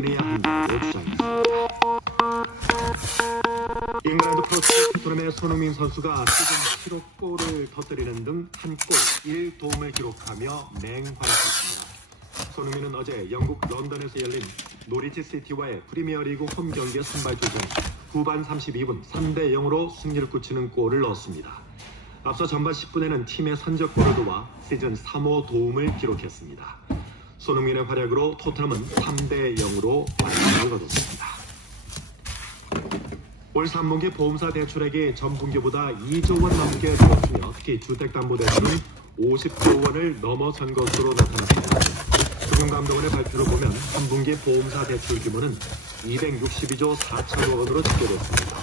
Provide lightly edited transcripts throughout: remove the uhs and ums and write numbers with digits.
승리해야 한다고 주장했습니다. 잉글랜드 프로축구 토트넘의 손흥민 선수가 시즌 7호 골을 터뜨리는 등 한 골 1도움을 기록하며 맹활약했습니다. 손흥민은 어제 영국 런던에서 열린 노리치 시티와의 프리미어리그 홈 경기의 선발조전 후반 32분 3대 0으로 승리를 굳히는 골을 넣었습니다. 앞서 전반 10분에는 팀의 선제골을 도와 시즌 3호 도움을 기록했습니다. 손흥민의 활약으로 토트넘은 3대 0으로 완승을 거뒀습니다. 올 3분기 보험사 대출액이 전분기보다 2조 원 넘게 늘었으며 특히 주택담보대출은 50조 원을 넘어선 것으로 나타났습니다. 금융감독원의 발표를 보면 3분기 보험사 대출 규모는 262조 4천억 원으로 집계됐습니다.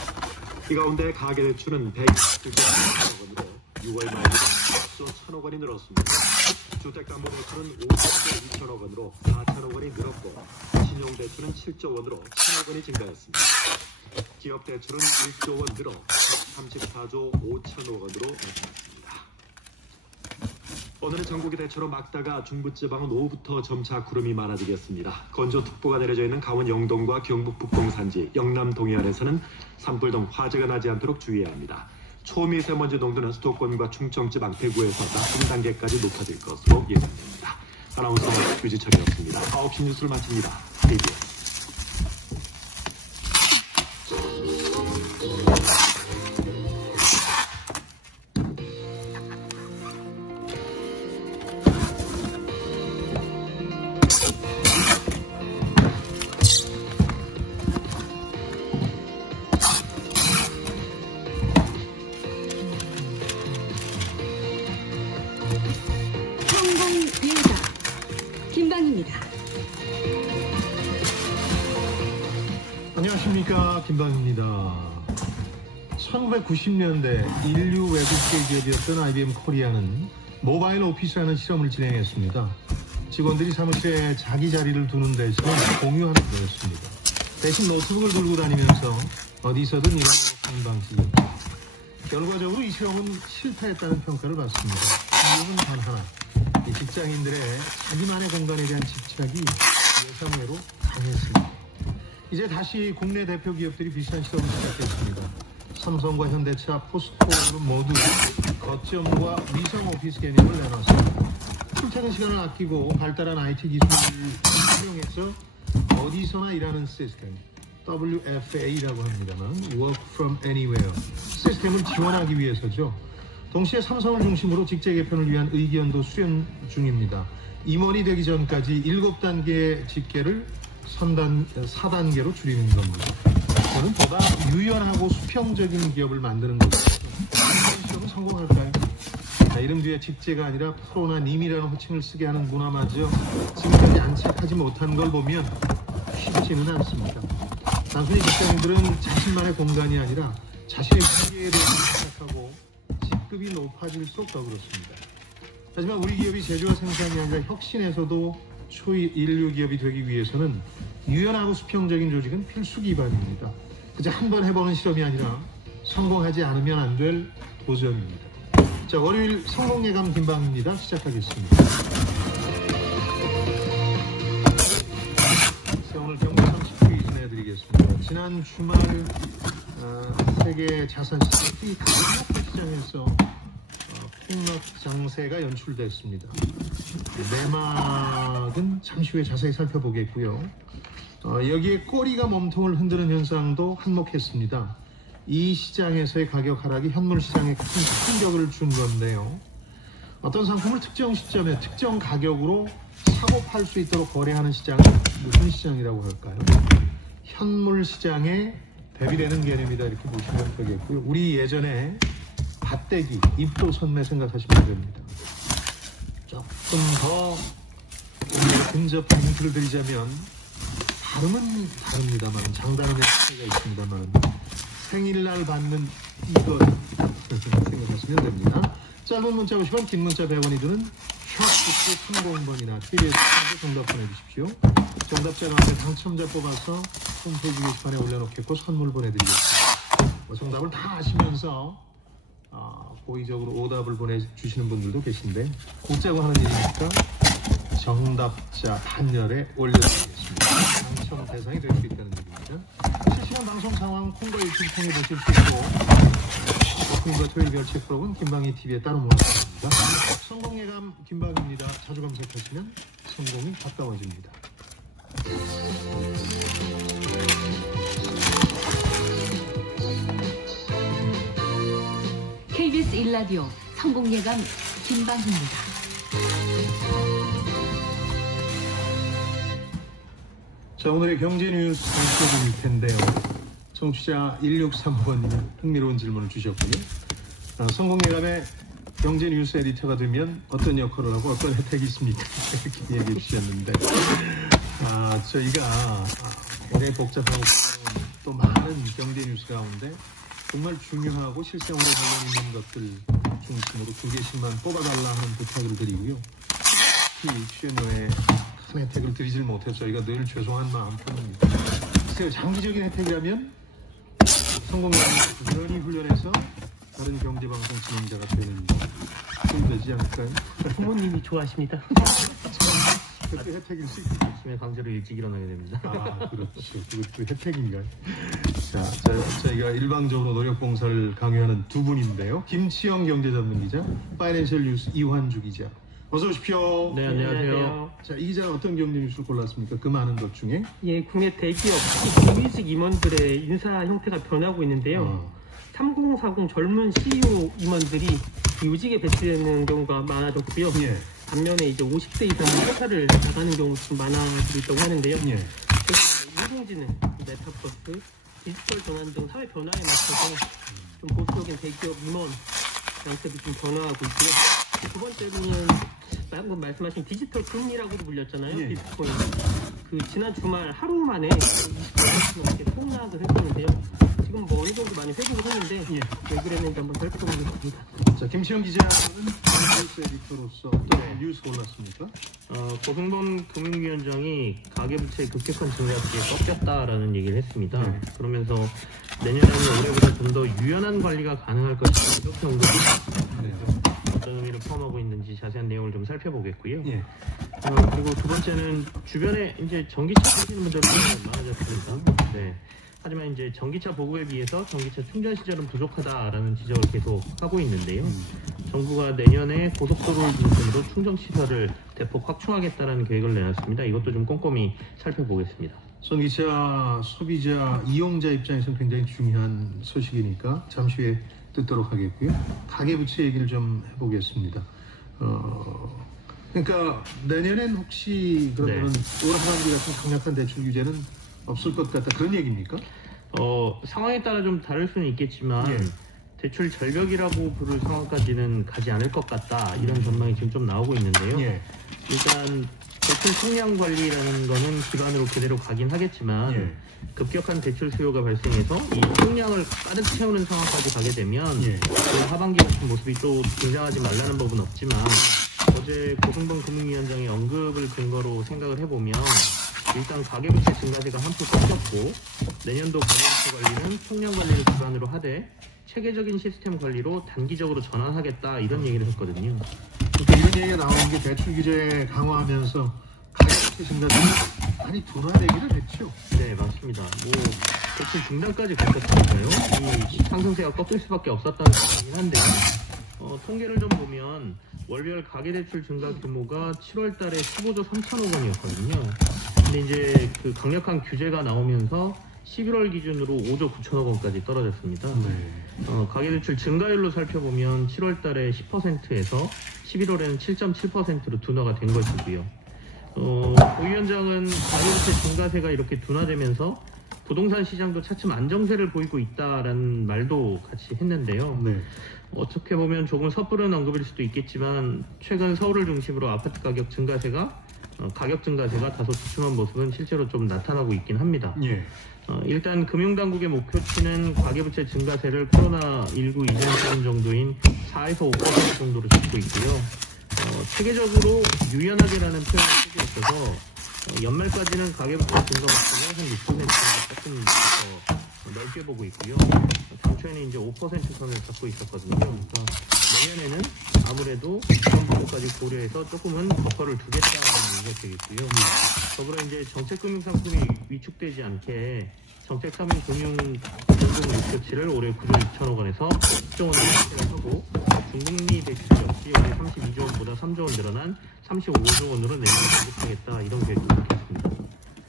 이 가운데 가계대출은 127조 4천억 원으로 6월 말에 10조 1천억 원이 늘었습니다. 주택담보대출은 50조 2천억 원으로 4천억 원이 늘었고 신용대출은 7조 원으로 1천억 원이 증가했습니다. 기업대출은 1조 원 늘어 134조 5천억 원으로 나타났습니다. 오늘은 전국이 대체로 맑다가 중부지방은 오후부터 점차 구름이 많아지겠습니다. 건조특보가 내려져 있는 강원 영동과 경북 북동 산지, 영남 동해안에서는 산불 등 화재가 나지 않도록 주의해야 합니다. 초미세먼지 농도는 수도권과 충청지방 대구에서 나쁨 단계까지 높아질 것으로 예상됩니다. 아나운서 유지철이었습니다. 9시 뉴스를 마칩니다. KBS. 안녕하십니까, 김방입니다. 1990년대 인류 외국계 기업이었던 IBM 코리아는 모바일 오피스라는 실험을 진행했습니다. 직원들이 사무실에 자기 자리를 두는 대신에 공유하는 거였습니다. 대신 노트북을 들고 다니면서 어디서든 일하는 방식이었죠. 결과적으로 이 실험은 실패했다는 평가를 받습니다. 이유는 단 하나, 이 직장인들의 자기만의 공간에 대한 집착이 예상외로 강했습니다. 이제 다시 국내 대표 기업들이 비슷한 실험을 시작했습니다. 삼성과 현대차, 포스코는 모두 거점과 위성 오피스 개념을 내놨습니다. 출퇴근 시간을 아끼고 발달한 IT 기술을 활용해서 어디서나 일하는 시스템, WFA라고 합니다만 Work from Anywhere 시스템을 지원하기 위해서죠. 동시에 삼성을 중심으로 직제 개편을 위한 의견도 수렴 중입니다. 임원이 되기 전까지 7단계의 직계를 4단계로 줄이는 겁니다. 저는 보다 유연하고 수평적인 기업을 만드는 거죠. 이런 시험은 성공할까요? 이름 뒤에 직제가 아니라 프로나 님이라는 호칭을 쓰게 하는 문화마저 지금까지 안착하지 못한 걸 보면 쉽지는 않습니다. 단순히 직장인들은 자신만의 공간이 아니라 자신의 세계에 대해서 생각하고 직급이 높아질수록 더 그렇습니다. 하지만 우리 기업이 제조와 생산이 아니라 혁신에서도 초인류 기업이 되기 위해서는 유연하고 수평적인 조직은 필수 기반입니다. 그저 한 번 해보는 실험이 아니라 성공하지 않으면 안 될 도전입니다. 자, 월요일 성공예감 김방입니다. 시작하겠습니다. 오늘 경고 30분 전해드리겠습니다. 지난 주말 세계 자산시장 시장에서 폭락 장세가 연출됐습니다. 매막은 잠시 후에 자세히 살펴보겠고요. 여기에 꼬리가 몸통을 흔드는 현상도 한몫했습니다. 이 시장에서의 가격 하락이 현물 시장에 큰 충격을 준 건데요. 어떤 상품을 특정 시점에 특정 가격으로 사고 팔 수 있도록 거래하는 시장은 무슨 시장이라고 할까요? 현물 시장에 대비되는 개념이다, 이렇게 보시면 되겠고요. 우리 예전에 밭대기, 입도 선매 생각하시면 됩니다. 조금 더 근접한 힌트를 드리자면 발음은 다릅니다만, 장단음의 차이가 있습니다만 생일날 받는 이것 생각하시면 됩니다. 짧은 문자 50원, 긴 문자 100원이 드는 샵 30번이나 TBS 정답 보내주십시오. 정답자 가운데 당첨자 뽑아서 홈페이지 게시판에 올려놓겠고 선물 보내드리겠습니다. 정답을 다 아시면서 고의적으로 오답을 보내주시는 분들도 계신데, 곧자고 하는 일이니까 정답자 판열에 올려드리겠습니다. 당첨 대상이 될 수 있다는 얘기입니다. 실시간 방송 상황 콩과 유튜브 통해 보실 수 있고 오프닝과 토요일 별책 프로그램 김방희 TV에 따로 모았습니다. 성공예감 김방희입니다. 자주 검색하시면 성공이 가까워집니다. KBS 1라디오 성공예감 김방희입니다. 자, 오늘의 경제 뉴스 살펴볼 텐데요. 청취자 163번님이 흥미로운 질문을 주셨고요. 성공예감의 경제 뉴스 에디터가 되면 어떤 역할을 하고 어떤 혜택이 있습니까? 이렇게 얘기해 주셨는데, 저희가 굉장히 복잡하고 또 많은 경제 뉴스 가운데 정말 중요하고 실생활에 관련 있는 것들 중심으로 2개씩만 뽑아달라 하는 부탁을 드리고요. 특히 취재노에 큰 혜택을 드리질 못해서 저희가 늘 죄송한 마음 편입니다. 글쎄요, 장기적인 혜택이라면 성공예감을 부지런히 훈련해서 다른 경제방송 진행자가 되는 게 되지 않을까요? 부모님이 좋아하십니다. 그것도 혜택일 수 있겠죠. 아침에 강제로 일찍 일어나게 됩니다. 그렇죠. 그것도 혜택인가요? 자, 저희가 일방적으로 노력봉사를 강요하는 두 분인데요. 김치영 경제전문기자, 파이낸셜 뉴스 이환주 기자. 어서 오십시오. 네, 안녕하세요. 자, 이 기자는 어떤 경제 뉴스를 골랐습니까? 그 많은 것 중에? 예, 국내 대기업, 특히 고위직 임원들의 인사 형태가 변하고 있는데요. 3040 젊은 CEO 임원들이 요직에 배치되는 경우가 많아졌고요. 예. 반면에 이제 50세 이상 회사를 나가는 경우가 좀 많아지고 있다고 하는데요. 예. 그래서 인공지능, 메타버스, 디지털 전환 등 사회 변화에 맞춰서 좀 보수적인 대기업 임원 양태도 좀 변화하고 있고요. 두 번째로는 방금 말씀하신 디지털 금리라고도 불렸잖아요. 예. 비트코인. 그 지난 주말 하루 만에 20% 넘게 폭락을 했었는데요. 지금 뭐 어느 정도 많이 회복을 했는데 왜 그랬는지 한번 살펴보겠습니다. 자, 김치영 기자는 뉴스 에디터로서 어떤 뉴스 골랐습니까? 고승범 금융위원장이 가계부채 급격한 증가세에 꺾였다라는 얘기를 했습니다. 그러면서 내년에는 올해보다 좀 더 유연한 관리가 가능할 것이다 이렇게 언급했습니다. 어떤 의미를 포함하고 있는지 자세한 내용을 좀 살펴보겠고요. 예. 그리고 두 번째는 주변에 이제 전기차 타시는 분들이 많아졌습니다. 네. 하지만 이제 전기차 보급에 비해서 전기차 충전 시설은 부족하다라는 지적을 계속 하고 있는데요. 정부가 내년에 고속도로를 중심으로 충전 시설을 대폭 확충하겠다는 계획을 내놨습니다. 이것도 좀 꼼꼼히 살펴보겠습니다. 전기차 소비자, 이용자 입장에서는 굉장히 중요한 소식이니까 잠시 후에 듣도록 하겠고요. 가계부채 얘기를 좀 해보겠습니다. 그러니까 내년엔 혹시 그러면 올 하반기 같은 강력한 대출 규제는 없을 것 같다 그런 얘기입니까? 상황에 따라 좀 다를 수는 있겠지만 대출 절벽이라고 부를 상황까지는 가지 않을 것 같다 이런 전망이 지금 좀 나오고 있는데요. 일단 대출 총량 관리라는 거는 기반으로 그대로 가긴 하겠지만 급격한 대출 수요가 발생해서 이 총량을 가득 채우는 상황까지 가게 되면 그 하반기 같은 모습이 또 등장하지 말라는 법은 없지만 어제 고승범 금융위원장의 언급을 근거로 생각을 해보면 일단 가계부채 증가세가 한풀 꺾였고 내년도 가계부채 관리는 총량 관리를 기반으로 하되 체계적인 시스템 관리로 단기적으로 전환하겠다 이런 얘기를 했거든요. 그러니까 이런 얘기가 나오는 게 대출 규제 강화하면서 가계부채 증가세가 많이 둔화되기를 했죠. 네, 맞습니다. 뭐 대출 중단까지 갔었으니까요. 이 상승세가 꺾일 수밖에 없었다는 생각이긴 한데요. 통계를 좀 보면 월별 가계대출 증가 규모가 7월 달에 15조 3천억 원이었거든요. 근데 이제 그 강력한 규제가 나오면서 11월 기준으로 5조 9천억 원까지 떨어졌습니다. 가계대출 증가율로 살펴보면 7월 달에 10%에서 11월에는 7.7%로 둔화가 된 것이고요. 고 위원장은 가계부채 증가세가 이렇게 둔화되면서 부동산 시장도 차츰 안정세를 보이고 있다라는 말도 같이 했는데요. 어떻게 보면 조금 섣부른 언급일 수도 있겠지만 최근 서울을 중심으로 아파트 가격 증가세가 다소 주춤한 모습은 실제로 좀 나타나고 있긴 합니다. 일단 금융당국의 목표치는 가계부채 증가세를 코로나19 이전 수준 정도인 4에서 5% 정도로 잡고 있고요. 체계적으로 유연하게라는 표현을 쓰고 있어서 연말까지는 가계부채 증가 목표를 한 6% 정도 조금 더 넓게 보고 있고요. 당초에는 이제 5% 선을 잡고 있었거든요. 그러니까 내년에는 아무래도 그런 부분까지 고려해서 조금은 버퍼를 두겠다는 유지가 되겠고요. 더불어 이제 정책금융 상품이 위축되지 않게 정책상품 금융 공동 목표치를 올해 9조 2천억 원에서 10조 원을 설정을 하고 중금리 대출 역시 올해 32조 원보다 3조 원 늘어난 35조 원으로 내년에 공급하겠다 이런 계획을 밝혔습니다.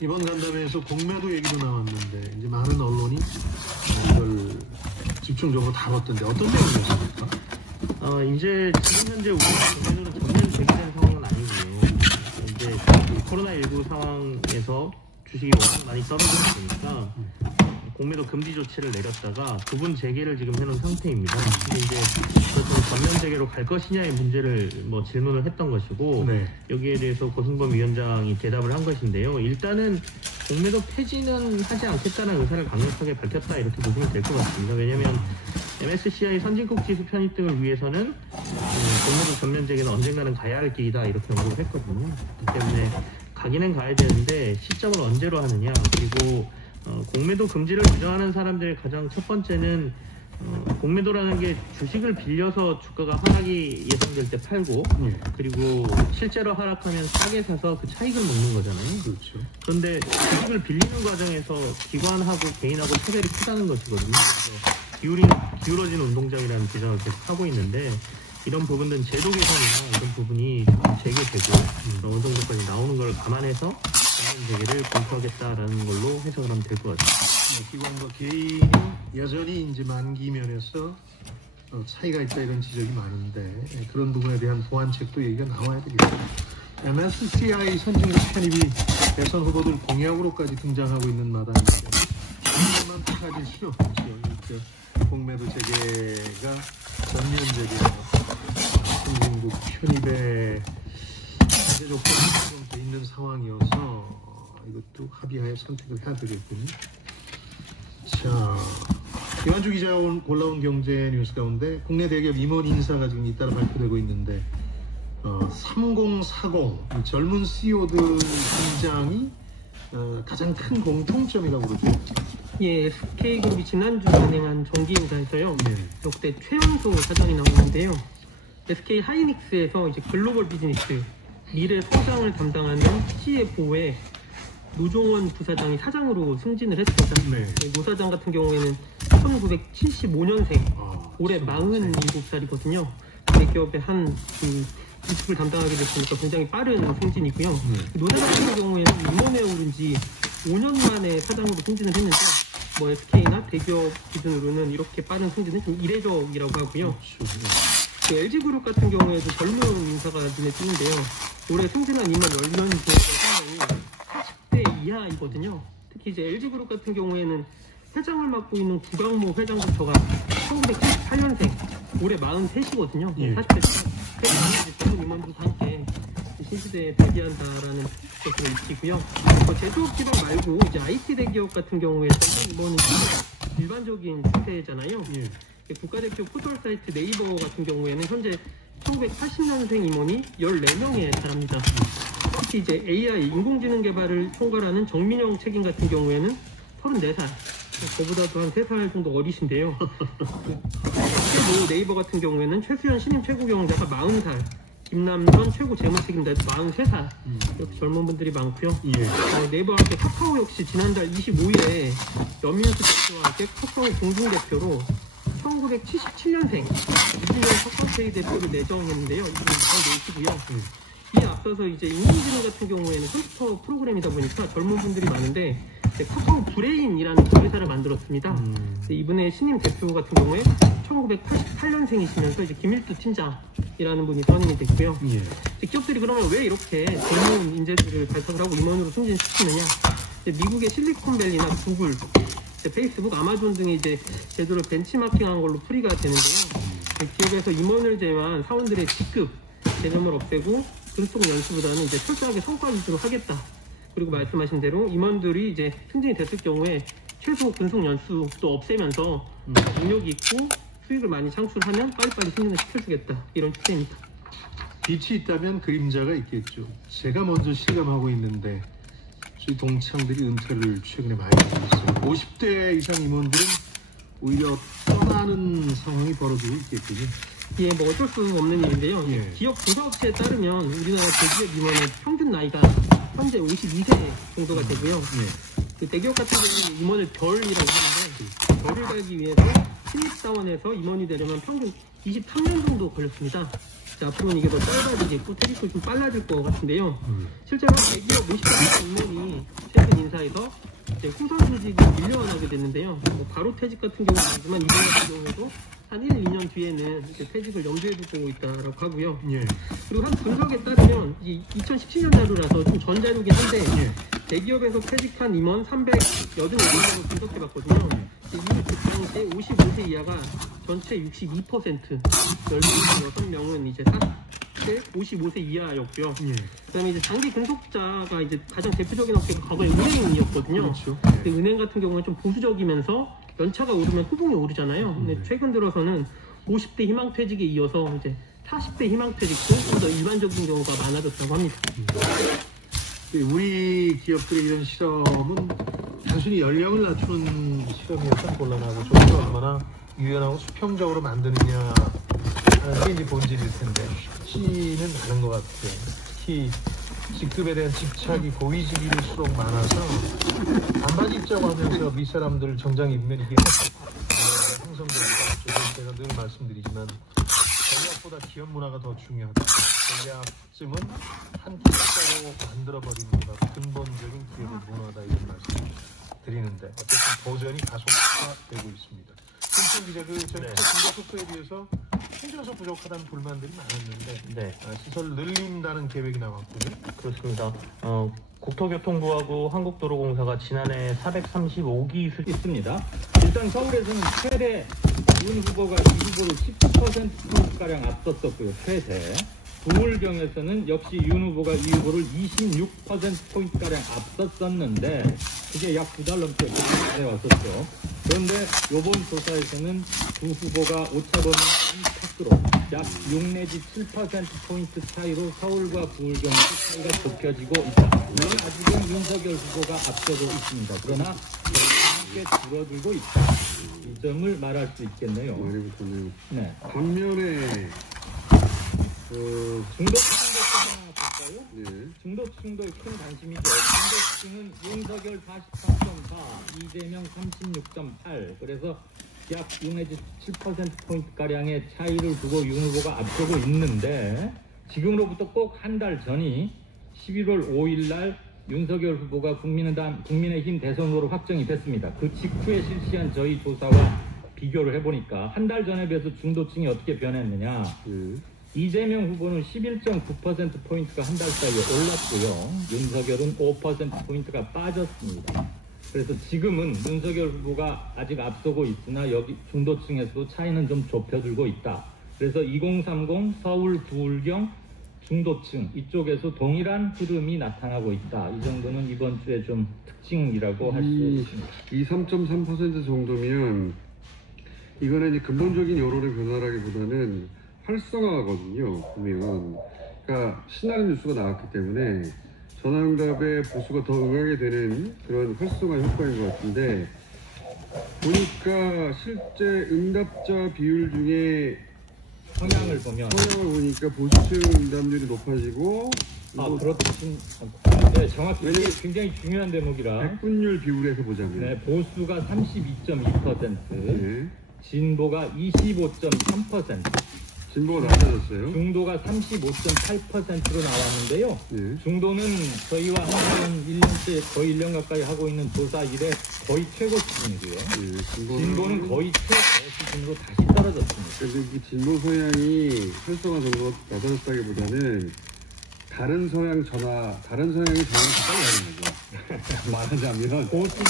이번 간담회에서 공매도 얘기도 나왔는데 이제 많은 언론이 이걸 집중적으로 다뤘던데 어떤 내용이었습니까? 이제 지금 현재 우리 공매도는 전면 제기된 상황은 아니고요. 이제 코로나19 상황에서 주식이 워낙 많이 떨어지다 보니까 공매도 금지 조치를 내렸다가 부분 재개를 지금 해놓은 상태입니다. 근데 이제 그것은 전면 재개로 갈 것이냐의 문제를 질문을 했던 것이고 네. 여기에 대해서 고승범 위원장이 대답을 한 것인데요. 일단은 공매도 폐지는 하지 않겠다는 의사를 강력하게 밝혔다 이렇게 보시면 될 것 같습니다. 왜냐하면 MSCI 선진국 지수 편입 등을 위해서는 공매도 전면 재개는 언젠가는 가야 할 길이다 이렇게 언급을 했거든요. 그렇기 때문에 가기는 가야 되는데 시점을 언제로 하느냐 그리고 공매도 금지를 주장하는 사람들의 가장 첫 번째는 공매도라는 게 주식을 빌려서 주가가 하락이 예상될 때 팔고 그리고 실제로 하락하면 싸게 사서 그 차익을 먹는 거잖아요. 그렇죠. 그런데 주식을 빌리는 과정에서 기관하고 개인하고 차별이 크다는 것이거든요. 그래서 기울어진 운동장이라는 주장을 계속 하고 있는데 이런 부분들은 제도 개선이나 이런 부분이 재개되고 어느 정도까지 나오는 걸 감안해서 전면 재개를 검토하겠다라는 걸로 해석을 하면 될 것 같습니다. 기관과 개인이 여전히 이제 만기 면에서 차이가 있다 이런 지적이 많은데 그런 부분에 대한 보완책도 얘기가 나와야 되겠죠. MSCI 선진국 편입이 대선 후보들 공약으로까지 등장하고 있는 마당인데 이것만 가질 수는 없죠. 공매도 재개가 전면 재개가 선진국 편입에 전제 조건이 돼 있는 상황이어서 이것도 합의하에 선택을 해야 되겠군요. 자, 김한주 기자가 골라온 경제 뉴스 가운데 국내 대기업 임원 인사가 지금 잇따라 발표되고 있는데 3040 젊은 CEO들 등장이 가장 큰 공통점이라고 그러죠. 예, SK그룹이 지난주 진행한 정기인사에서요. 네. 역대 최연소 사장이 나오는데요. SK 하이닉스에서 이제 글로벌 비즈니스 미래 성장을 담당하는 CFO에 노종원 부사장이 사장으로 승진을 했습니다. 네. 노 사장 같은 경우에는 1975년생, 올해 47살이거든요. 대기업의 한 주식을 담당하게 됐으니까 굉장히 빠른 승진이고요. 노 사장 같은 경우에는 임원에 오른 지 5년 만에 사장으로 승진을 했는데 SK나 대기업 기준으로는 이렇게 빠른 승진은 좀 이례적이라고 하고요. LG그룹 같은 경우에도 젊은 인사가 눈에 띄는데요. 올해 승진한 임원 10명 중에 상당히 40대 이하이거든요. 특히 이제 LG그룹 같은 경우에는 회장을 맡고 있는 구강모 회장부터가 1978년생, 올해 43이거든요. 예. 40대 젊은 임원들과 함께 신시대에 대비한다라는 것을 익히고요. 제조업 기업 말고 이제 IT 대기업 같은 경우에 젊은 임원은 일반적인 추세잖아요. 예. 국가대표 포털사이트 네이버 같은 경우에는 현재 1980년생 임원이 14명에 달합니다. 특히 이제 AI 인공지능 개발을 총괄하는 정민영 책임 같은 경우에는 34살, 저보다도 한 3살 정도 어리신데요. 최고 네이버 같은 경우에는 최수연 신임 최고 경영자가 40살, 김남선 최고 재무책임자도 43살, 이렇게 젊은 분들이 많고요. 예. 네이버와 함께 카카오 역시 지난달 25일에 연민수 대표와 함께 카카오 공동대표로 1977년생 이준영 카카오페이 대표를 내정했는데요. 이분 내시고요. 이에 앞서서 이제 인공지능 같은 경우에는 컴퓨터 프로그램이다 보니까 젊은 분들이 많은데 카카오 브레인이라는 회사를 만들었습니다. 이분의 신임 대표 같은 경우에 1988년생이시면서 이제 김일두 팀장이라는 분이 선임이 됐고요. 예. 기업들이 그러면 왜 이렇게 젊은 인재들을 발탁을 하고 임원으로 승진시키느냐? 미국의 실리콘밸리나 구글, 페이스북, 아마존 등이 이제 제도를 벤치마킹한 걸로 풀이가 되는데요. 기업에서 임원을 제외한 사원들의 직급 개념을 없애고 근속 연수보다는 이제 철저하게 성과 위주로 하겠다. 그리고 말씀하신 대로 임원들이 이제 승진이 됐을 경우에 최소 근속 연수도 없애면서 능력이 있고 수익을 많이 창출하면 빨리빨리 승진을 시켜주겠다. 이런 추세입니다. 빛이 있다면 그림자가 있겠죠. 제가 먼저 실감하고 있는데 저희 동창들이 은퇴를 최근에 많이 하고 있어요. 50대 이상 임원들은 오히려 떠나는 상황이 벌어지고 있겠군요. 예, 뭐 어쩔 수 없는 일인데요. 예. 지역 조사업체에 따르면 우리나라 대기업 임원의 평균 나이가 현재 52세 정도가 되고요. 그 대기업 같은 경우는 임원을 별이라고 하는데 별을 달기 위해서 신입사원에서 임원이 되려면 평균 23년 정도 걸렸습니다. 자, 앞으로는 이게 더 짧아지겠고 퇴직도 좀 빨라질 것 같은데요. 실제로 대기업 50% 임원이 최근 인사에서 이제 후선 조직을 밀려나게 됐는데요. 뭐 바로 퇴직 같은 경우는 아니지만 이번 같은 경우에도 한 1, 2년 뒤에는 이제 퇴직을 염두에 두고 있다라고 하고요. 예. 그리고 한 분석에 따르면 2017년 자료라서 좀 전자료긴 한데 대기업에서 퇴직한 임원 385명을 분석해봤거든요. 그 당시에 55세 이하가 전체 62%, 10명 6명은 이제 40대 55세 이하였고요. 그다음에 이제 장기 근속자가 이제 가장 대표적인 업계가 과거에 은행이었거든요. 그렇죠. 근데 은행 같은 경우는 좀 보수적이면서 연차가 오르면 후봉이 오르잖아요. 근데 최근 들어서는 50대 희망퇴직에 이어서 이제 40대 희망퇴직도 좀 더 일반적인 경우가 많아졌다고 합니다. 우리 기업들의 이런 실험은 단순히 연령을 낮추는 실험이었던 곤란하고 조직을 얼마나 유연하고 수평적으로 만드느냐 하는 게 이제 본질일 텐데 쉽지는 않은 것 같아요. 특히 직급에 대한 집착이 고위직일수록 많아서 반바지 입자고 하면서 윗사람들 정장 입으면 이게 형성되니까 제가 늘 말씀드리지만 전략보다 기업 문화가 더 중요하다. 전략쯤은 한 기업가로 만들어버리는 것보다 근본적인 기업의 문화다 이런 말씀을 드리는데 어쨌든 보전이 가속화되고 있습니다. 김천 기자, 저희 중과 속도에 비해서 행정에서 부족하다는 불만들이 많았는데 시설 늘린다는 계획이 나왔군요. 그렇습니다. 국토교통부하고 한국도로공사가 지난해 435기 있습니다. 일단 서울에서는 최대 윤 후보가 이 후보를 19%가량 앞섰었고요. 최대. 부울경에서는 역시 윤 후보가 이 후보를 26%포인트가량 앞섰었는데 그게 약 2달 넘게 내려왔었죠. 그런데 이번 조사에서는 두 후보가 오차범위 안팎으로 약 6 내지 7%포인트 차이로 서울과 부울경에서 차이가 좁혀지고 있다. 물론 아직은 윤석열 후보가 앞서고 있습니다. 그러나 함께 줄어들고 있다. 이 점을 말할 수 있겠네요. 네. 반면에 중도층도 하나 볼까요? 중도층도 큰 관심이죠. 중도층은 윤석열 43.4, 이재명 36.8. 그래서 약 6 내지 7%포인트가량의 차이를 두고 윤 후보가 앞서고 있는데 지금으로부터 꼭 한 달 전이 11월 5일 날 윤석열 후보가 국민의힘 대선 후보로 확정이 됐습니다. 그 직후에 실시한 저희 조사와 비교를 해보니까 한 달 전에 비해서 중도층이 어떻게 변했느냐. 이재명 후보는 11.9%포인트가 한 달 사이에 올랐고요. 윤석열은 5%포인트가 빠졌습니다. 그래서 지금은 윤석열 후보가 아직 앞서고 있으나 여기 중도층에서도 차이는 좀 좁혀들고 있다. 그래서 2030 서울 부울경 중도층 이쪽에서 동일한 흐름이 나타나고 있다. 이 정도는 이번 주에 좀 특징이라고 할 수 있습니다. 이 3.3% 정도면 이거는 이제 근본적인 여론의 변화라기보다는 활성화거든요. 보면 그러니까 신나는 뉴스가 나왔기 때문에 전화응답에 보수가 더 응하게 되는 그런 활성화 효과인 것 같은데 보니까 실제 응답자 비율 중에 성향을 보니까 보수층 응답률이 높아지고 그렇군. 네, 정확히 이게 굉장히 중요한 대목이라. 백분율 비율에서 보자면 네, 보수가 32.2%, 진보가 25.3%. 진보가 낮아졌어요. 중도가 35.8%로 나왔는데요. 중도는 저희와 함께한 1년째 거의 1년 가까이 하고 있는 조사 이래 거의 최고 수준이고요. 진보는 거의 최저수준으로 다시 떨어졌습니다. 그래서 이 진보 성향이 활성화 정도가 낮아졌다기보다는 다른 성향이 전화가 빨리 가는 거죠. 말하자면 보수는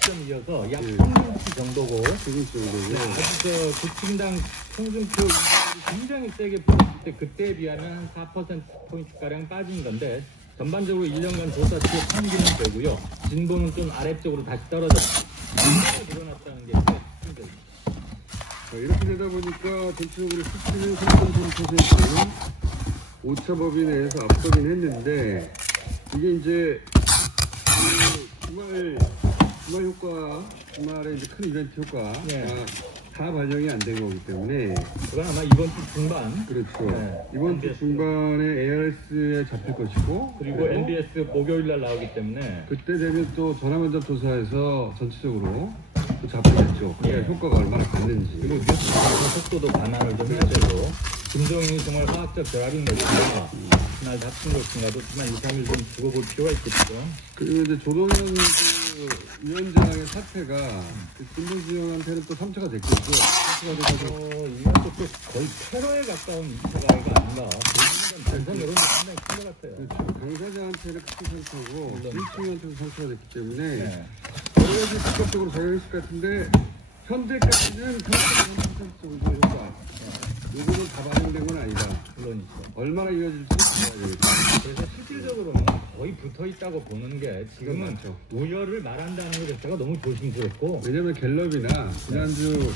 32.2여서 약 평균치 정도고 네, 아주 국힘당 평균표 굉장히 세게 붙었을 때 그때에 비하면 4%포인트가량 빠진 건데 전반적으로 1년간 조사 치의 평균은 되고요. 진보는 좀 아래쪽으로 다시 떨어졌습니다. 진보가 늘어났다는 게 핵심적입니다. 이렇게 되다 보니까 전체적으로 수치는 3.3%는 오차범위 내에서 앞서긴 했는데 이게 이제 주말 효과, 주말에 이제 큰 이벤트 효과가 다 반영이 안 된 거기 때문에 그건 아마 이번 주 중반 그렇죠. 네. 이번 주 MBS. 중반에 ARS에 잡힐 것이고 그리고 MBS 목요일 날 나오기 때문에 그때 되면 또 전화면접 조사에서 전체적으로 또 잡히겠죠. 그게 예. 효과가 얼마나 갔는지. 그리고 뉴스 속도도 반환을 좀 해야 되고 김정인이 정말 화학적 결합인 것인가 그날 다친 것인가도 한 2, 3일 좀 두고 볼 필요가 있겠죠. 그리고 이제 조동현 그 위원장의 사태가 그 김문수영한테는 또 상처가 됐겠죠. 상처가 돼서 이건 또 거의 테러에 가까운 2차 가해가 아닌가. 전선 여론이 상당히 큰 것 같아요. 그렇죠. 당사자한테는 큰 상처고 물론. 일층한테도 상처가 됐기 때문에 네. 여러 가지 직접적으로 작용했을 것 같은데 현재까지는 30% 정도 효과. 이거는 다 반영된 건 아니다. 물론이죠. 얼마나 이어질지 봐야 되겠다. 그래서 실질적으로는 거의 붙어 있다고 보는 게 지금은 맞죠. 우열을 말한다는 것 자체가 너무 조심스럽고 왜냐면 갤럽이나 지난주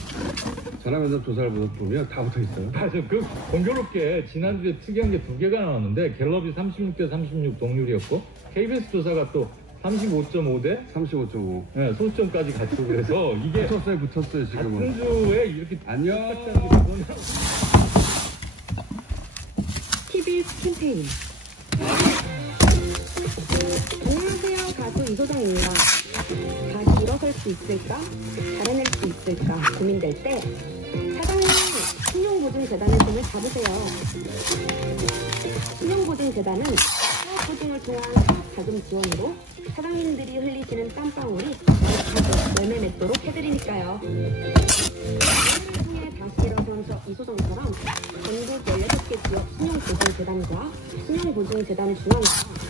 전화면접 조사를 보면 다 붙어 있어요. 맞아. 그 공교롭게 지난주에 특이한 게 2개가 나왔는데 갤럽이 36대 36 동률이었고 KBS 조사가 또 35.5대 35.5. 네, 소수점까지 갖추고 그래서 이게 붙었어요, 같은 지금은. 주에 이렇게 안녕. TBS 캠페인 안녕하세요, 가수 이소정입니다. 다시 일어설 수 있을까? 잘해낼 수 있을까? 고민될 때 사장님, 신용보증재단의 손을 잡으세요. 신용보증재단은 사업보증을 통한 사업자금 지원으로 사장님들이 흘리시는 땀방울이 열매 맺도록 해드리니까요. 통해 다시 일어선 이소정처럼 전국 16개 지역 신용보증재단과 신용보증재단 중앙과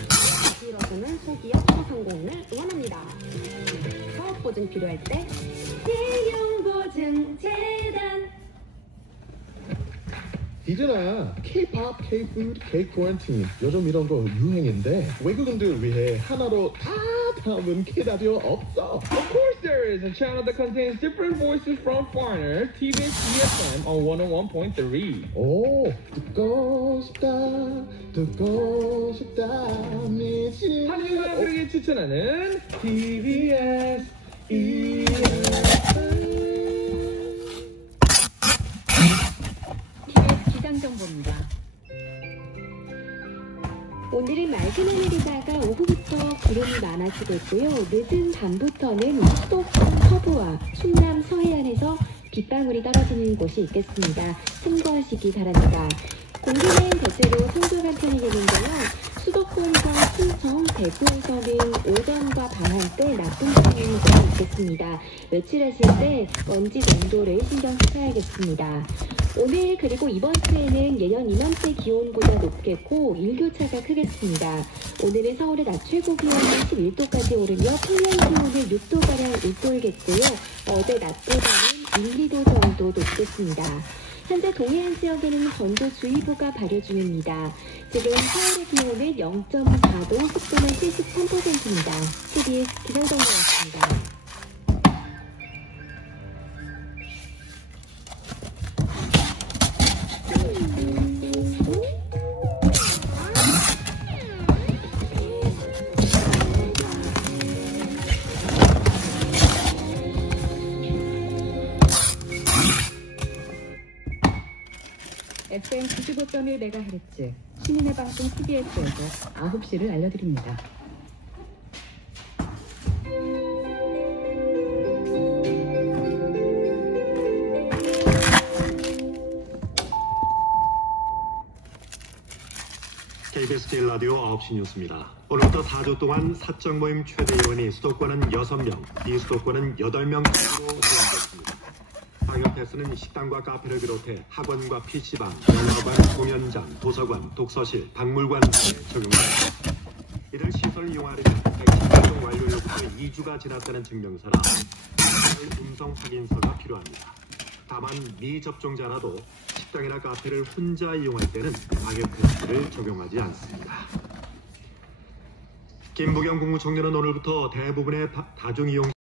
다시 일어서는 소기업 소상공인을 응원합니다. 사업보증 필요할 때 신용보증재단. 이제나 K-pop, K-food, K-quarantine 요즘 이런 거 유행인데 외국인들 위해 하나로 다 담은 K-라디오 없어. Of course there is a channel that contains different voices from foreigners, TBS EFM on 101.3. 오, 듣고 싶다 미친 한국 사람들에게 추천하는 TBS 기상정보입니다. 오늘은 맑은 하늘이다가 오후부터 구름이 많아지겠고요. 늦은 밤부터는 수도권 서부와 충남 서해안에서 빗방울이 떨어지는 곳이 있겠습니다. 참고하시기 바랍니다. 공기는 대체로 청정한 편이겠는데요. 수도권과 충청, 대구에서는 오전과 밤한때 나쁜 편인 곳이 있겠습니다. 외출하실 때 먼지 농도를 신경 써야겠습니다. 오늘 그리고 이번 주에는 예년 이맘때 기온보다 높겠고 일교차가 크겠습니다. 오늘은 서울의 낮 최고 기온이 11도까지 오르며 평년 기온은 6도가량 웃돌겠고요. 어제 낮보다는 1, 2도 정도 높겠습니다. 현재 동해안 지역에는 건조주의보가 발효 중입니다. 지금 서울의 기온은 0.4도, 습도는 73%입니다. TBS 기상정보였습니다. FM 95.1MHz 시민의 방송 TBS에서 9시를 알려드립니다. KBS 제1라디오 9시 뉴스입니다. 오늘부터 4주 동안 사적 모임 최대 요원이 수도권은 6명, 비수도권은 8명으로 제한됐습니다. 방역 패스는 식당과 카페를 비롯해 학원과 PC방, 영화관, 공연장, 도서관, 독서실, 박물관 등에 적용됩니다. 이들 시설을 이용하려면 백신 접종 완료로부터 2주가 지났다는 증명서나 음성 확인서가 필요합니다. 다만 미접종자라도 식당이나 카페를 혼자 이용할 때는 방역 패스를 적용하지 않습니다. 김부겸 국무총리는 오늘부터 대부분의 다중이용